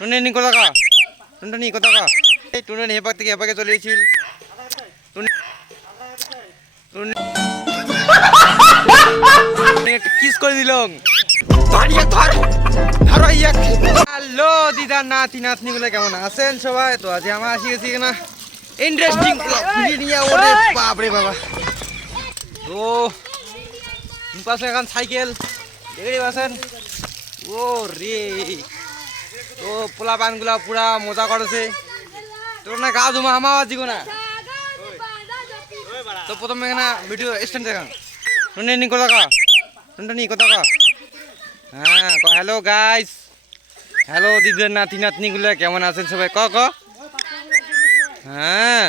টুনটুনি কোথাকা টুনটুনি কোথাকা এই টুনটুনি এপাক থেকে এপাকে চলে গেছিল কিস করে দিলাম হ্যালো দিদার নাতি নাতনি গুলো কেমন আছেন সবাই? তো আজ আমরা আসি গেছি না ইন্টারেস্টিং ওরে বাপরে বাবা। তো পাশে এখন সাইকেল দেখে পাচ্ছেন ও রে। তো পোলা পানগুলা পুরা মজা করেছে। তোর না গা ধুমা আমা দিব না। তো প্রথমে এখানে ভিডিও স্ট্যান্ড দেখান টুনটুনি কোথাকা টুনটুনি কোথাকা। হ্যাঁ হ্যালো গাইস, হ্যালো দিদের নাতি নাতনিগুলা কেমন আছেন সবাই? ক ক হ্যাঁ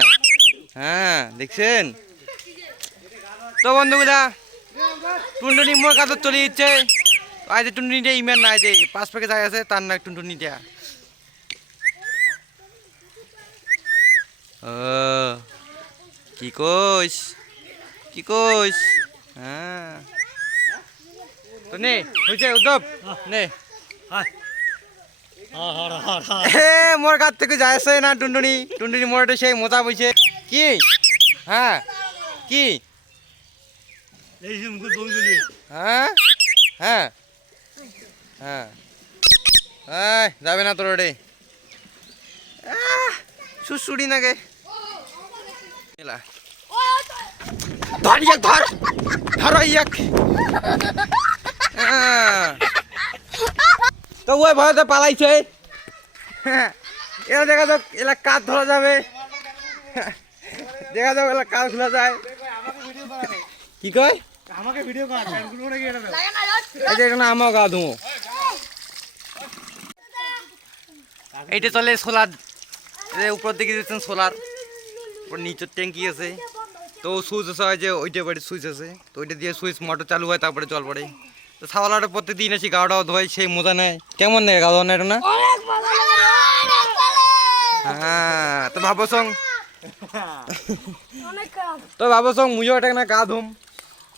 হ্যাঁ দেখছেন তো বন্ধুগুলা টুনটুনি মোর কাছে চলে যাচ্ছে। আজ টুনটুনিটা ইমেল নাই যে 5 প্যাকে যায় আছে তার না টুনটুনিটা কি কইস কি কইস। হ্যাঁ তো নে হয়েছে উদ্ধব নে মোর কাছ থেকে যাইছে না টুনটুনি টুনটুনি মোর সেই মজা বইছে কি। হ্যাঁ কি হ্যাঁ হ্যাঁ হ্যাঁ যাবে না তোর রে সুসুড়ি নাগে ধর ধর ধর ইয়াক। তো ওই ভয়তে পালাইছে। এরা দেখা যাক এলা কাজ ধরা যাবে, দেখা যাক এলা কাজ খোলা যায়। কি কয় আমাকে ভিডিও কর আমার গা ধুমো। এইটা চলে সোলার উপর দিকে দিচ্ছেন সোলার নিচের ট্যাঙ্কি আছে। তো সুইচ আছে হয় যে ওইটা বাড়ির সুইচ আছে, তো ওইটা দিয়ে সুইচ মোটর চালু হয় তারপরে জল পড়ে। তো সাওয়ালাটা প্রত্যেকদিন আসি গাওয়াটাও ধোয় সেই মজা নেয়। কেমন নেই গা ধোয়া এটা না? হ্যাঁ তো ভাবো সং তো ভাবো সং মুজো এটা না গা ধুম।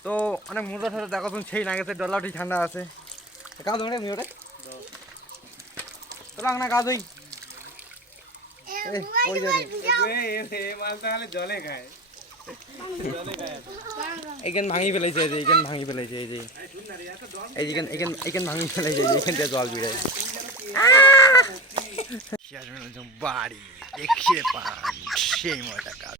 তো অনেক মজা ঠান্ডা দেখো তুমি সেই না গেছে ডলাটি ঠান্ডা আছে গা ধুম রে মুজোটা তো না গা ধুই জলে খায় এইখান ভাঙি ফেলাইছে এইখান ভাঙি ফেলাইছে এই যে এইখান এইখান এইখান ভাঙি ফেলাইছে এইখান থেকে জল বিড়ায় বাড়ি দেখছে পান সেই মজা।